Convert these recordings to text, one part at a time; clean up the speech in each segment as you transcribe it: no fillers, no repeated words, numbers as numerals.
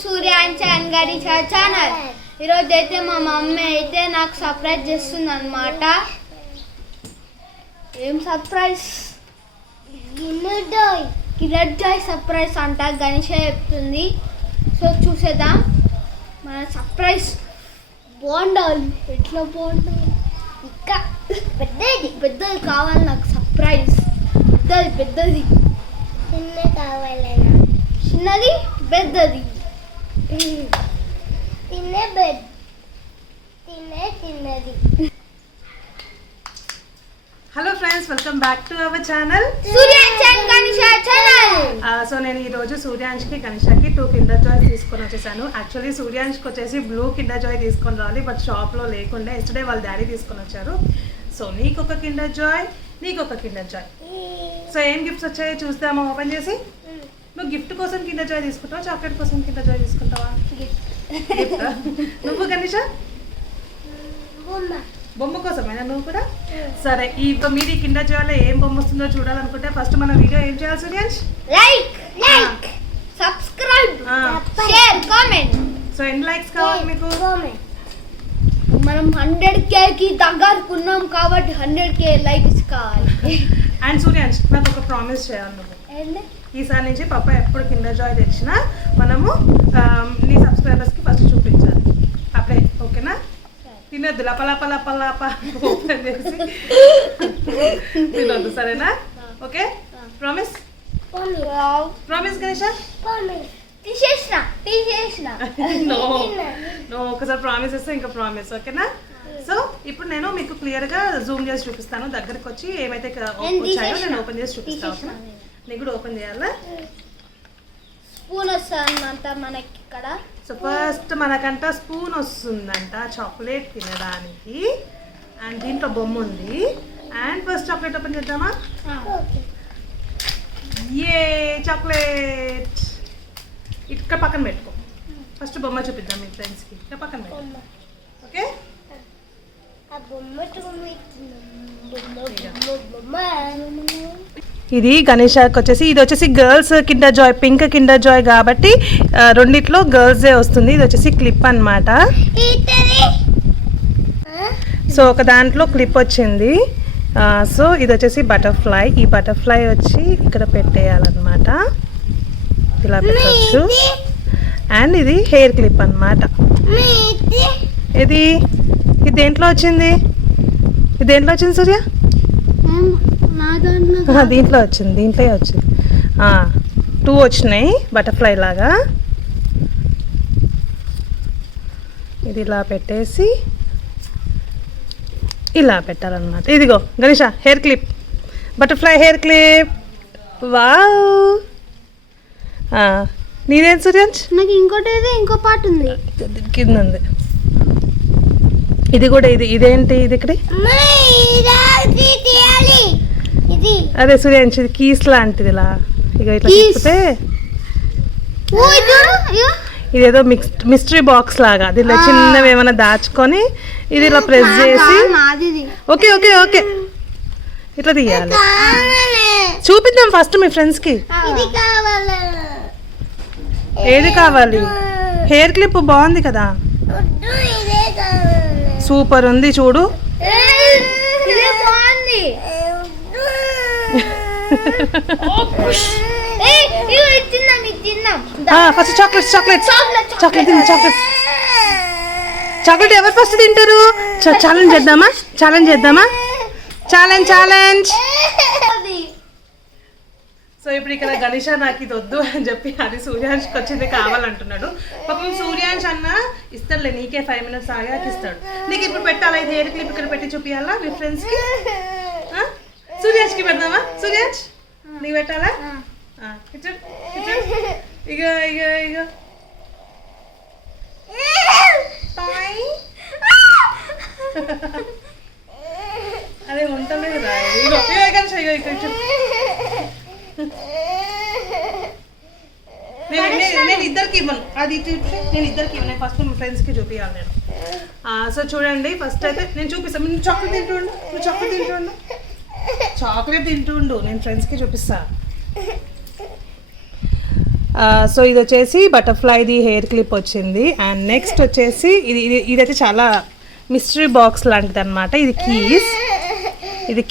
సూర్యాంశ అంగడి ఛానల్. ఈరోజు అయితే మా మమ్మీ అయితే నాకు సర్ప్రైజ్ చేస్తుంది అన్నమాట. ఏం సర్ప్రైజ్? కిలర్ జాయ్ సర్ప్రైజ్ అంట. గణేష చెప్తుంది. సో చూసేద్దాం. మన సర్ప్రైజ్ బాగుండాలి. ఎట్లా బాగుండాలి? ఇంకా పెద్దది పెద్దది కావాలి నాకు. సర్ప్రైజ్ పెద్దది పెద్దది. చిన్నది కావాలన్నా. చిన్నది పెద్దది. తిన్నే బెడ్ తిన్నది. Hello friends, welcome back to our channel Suryansh and Ganesha channel. So నేను ఈరోజు సూర్యాంష్కి గణేషకి 2 కిండర్ జాయ్ తీసుకొని వచ్చేసాను. యాక్చువల్లీ సూర్యాంష్కి వచ్చేసి బ్లూ కిండర్ జాయ్ తీసుకొని రావాలి, బట్ షాప్లో లేకుండా ఎస్టర్డే వాళ్ళ డాడీ తీసుకొని వచ్చారు. సో నీకొక కిండర్ జాయ్, నీకొక కిండర్ జాయ్. సో ఏం గిఫ్ట్స్ వచ్చాయో చూద్దామా ఓపెన్ చేసి? నువ్వు గిఫ్ట్ కోసం కిండర్ జాయ్ తీసుకుంటావా, చాక్లెట్ కోసం కిండర్ జాయ్ తీసుకుంటావా? గిఫ్ట్. నువ్వు గణేష బొమ్మ కోసమేనా నువ్వు కూడా? సరే, మీరు కిండర్ జాయ్లో ఏం బొమ్మ వస్తుందో చూడాలనుకుంటే ఫస్ట్ మన వీడియో ఏం చేయాలి Suryansh? Like subscribe share comment. So ఎన్ని లైక్స్ కావాలి మీకు? మనం 100K కి దగ్గరకున్నాం కాబట్టి 100K లైక్స్ కావాలి. అండ్ సూర్యాంష్, నాకు ఒక ప్రామిస్ చేయాలి నువ్వు. ఈసారి నుంచి పప్ప ఎప్పుడు కిండర్ జాయ్ తెచ్చినా మనము నీ సబ్స్క్రైబర్స్కి ఫస్ట్ చూపించాలి. అప్పుడే ఓకేనా? తినొద్దు, లపలప ఓపెన్ చేసి తినొద్దు, సరేనా? Okay, promise? ప్రామిస్ గణేష? తీసేసిన నో ఒకసారి ప్రామిస్ ఇస్తే ఇంకా ప్రామిస్, ఓకేనా? సో ఇప్పుడు నేను మీకు క్లియర్గా జూమ్ చేసి చూపిస్తాను. దగ్గరికి వచ్చి ఏమైతే వచ్చాయో నేను ఓపెన్ చేసి చూపిస్తాను, ఓకేనా? నీకు కూడా ఓపెన్ చేయాలా? స్పూన్ వస్తుందంట మనకి ఇక్కడ. సో ఫస్ట్ మనకంట స్పూన్ వస్తుందంట చాక్లెట్ తినడానికి. అండ్ దీంట్లో బొమ్మ ఉంది. అండ్ ఫస్ట్ చాక్లెట్ ఓపెన్ చేద్దామా? ఏ చాక్లెట్ ఇక్కడ పక్కన పెట్టుకో. ఫస్ట్ బొమ్మ చూపిద్దాం మీ ఫ్రెండ్స్కి. ఇక్కడ పక్కన పెట్టుకో, ఓకే? ఇది గణేషకి వచ్చేసి, ఇది వచ్చేసి girls Kinder Joy, pink Kinder Joy కాబట్టి రెండిట్లో గర్ల్సే వస్తుంది. ఇది వచ్చేసి క్లిప్ అన్నమాట. సో ఒక దాంట్లో క్లిప్ వచ్చింది. సో ఇది వచ్చేసి బటర్ఫ్లై. ఈ బటర్ఫ్లై వచ్చి ఇక్కడ పెట్టేయాలన్నమాట. ఇలా పెట్టచ్చు. అండ్ ఇది హెయిర్ క్లిప్ అన్నమాట. ఇది దేంట్లో వచ్చింది? ఇది దేంట్లో వచ్చింది సూర్య? దీంట్లో వచ్చింది. దీంట్లో వచ్చింది. 2 వచ్చినాయి బటర్ఫ్లై లాగా. ఇది ఇలా పెట్టేసి ఇలా పెట్టాలన్నమాట. ఇదిగో Ganesha hair clip, butterfly hair clip. Wow! నీదేం సూర్యాంష్? నాకు ఇంకో పార్ట్ ఉంది, కింద ఉంది. ఇది కూడా ఇదేంటి? ఇది ఇక్కడ అదే సూర్యాంష్, ఇది కీస్ లాంటిది. ఇలా ఇక ఇట్లా తిప్పితే ఇదేదో మిస్టరీ బాక్స్ లాగా. దీంట్లో చిన్నవి ఏమైనా దాచుకొని ఇది ఇలా ప్రెస్ చేసి ఓకే ఓకే ఓకే ఇట్లా తీయాలి. చూపిద్దాం ఫస్ట్ మీ ఫ్రెండ్స్కి. ఏది కావాలి? హెయిర్ క్లిప్ బాగుంది కదా, సూపర్ ఉంది చూడు. ఫస్ట్ చాక్లెట్ ఎవరు ఫస్ట్ తింటారు? ఛాలెంజ్ చేద్దామా? ఛాలెంజ్. సో ఇప్పుడు ఇక్కడ గణేష నాకు ఇది వద్దు అని చెప్పి అది సూర్యాంష్కి వచ్చింది కావాలంటున్నాడు. పాపం సూర్యాంష్ అన్న ఇస్తాడులే, నీకే 5 minutes ఆగాక ఇస్తాడు. నీకు ఇప్పుడు పెట్టాలా? ఇది హెయిర్ క్లిప్ ఇక్కడ పెట్టి చూపించాలా మీ ఫ్రెండ్స్కి? సూర్యాంష్కి పెడదామా? సూర్యాంష్ నీకు పెట్టాలా? ఇక అదే ఉండలేదు రా. నేను ఇద్దరికి ఇవ్వను, అది నేను ఇద్దరికి ఇవ్వను. ఫస్ట్ మా ఫ్రెండ్స్కి చూపించాలి నేను. సో చూడండి, ఫస్ట్ అయితే నేను చూపిస్తాను. నువ్వు చాక్లెట్ తింటుండు, నేను ఫ్రెండ్స్కి చూపిస్తా. సో ఇది వచ్చేసి బటర్ఫ్లైది హెయిర్ క్లిప్ వచ్చింది. అండ్ నెక్స్ట్ వచ్చేసి ఇదైతే చాలా మిస్టరీ బాక్స్ లాంటిది అనమాట. ఇది కీస్ ఇది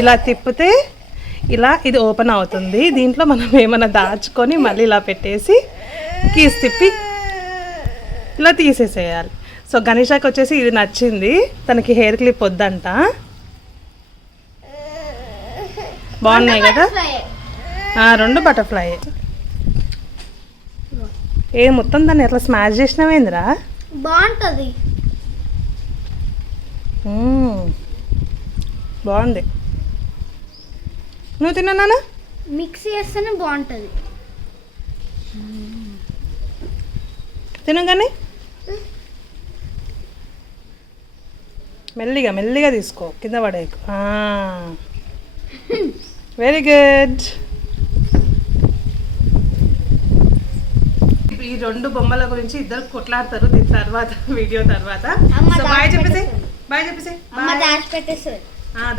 ఇలా తిప్పితే ఇలా ఇది ఓపెన్ అవుతుంది. దీంట్లో మనం ఏమైనా దాచుకొని మళ్ళీ ఇలా పెట్టేసి కీస్ తిప్పి ఇలా తీసేసేయాలి. సో గణేషాకి వచ్చేసి ఇది నచ్చింది, తనకి హెయిర్ క్లిప్ వద్దంట. బాగున్నాయి కదా, 2 బటర్ఫ్లై. మొత్తం దాన్ని ఎట్లా స్మాష్ చేసినావేంద్రా? బాగుంటుంది, బాగుంది. నువ్వు తిన్నా? మిక్స్ చేస్తేనే బాగుంటుంది. తినగానే మెల్లిగా మెల్లిగా తీసుకో, కింద పడేకు. Very good. ఈ 2 బొమ్మల గురించి ఇద్దరు కొట్లాడతారు దీని తర్వాత, వీడియో తర్వాత. సో బాయ్ చెప్పేసి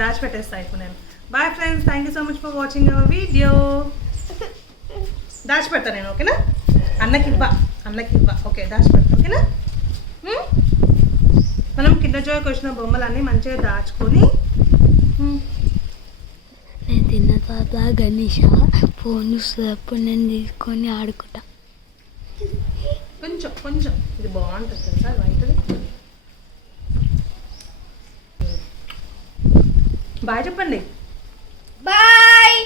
దాచిపెట్టేస్తా ఇప్పుడు నేను. Bye friends, thank you so much for watching our video. దాచిపెడతా నేను, ఓకేనా? అన్నకి ఇవ్వ ఓకే, దాచిపెడతా, ఓకేనా? మనం కిండర్ జాయ్కి వచ్చిన బొమ్మలన్నీ మంచిగా దాచుకొని. నేను తిన్న తర్వాత గణేష ఫోన్ చూస్తున్నప్పుడు నేను తీసుకొని ఆడుకుంటా. కొంచెం ఇది బాగుంటుంది తెలుసా, వైట్ది. బాయ్ చెప్పండి. బాయ్.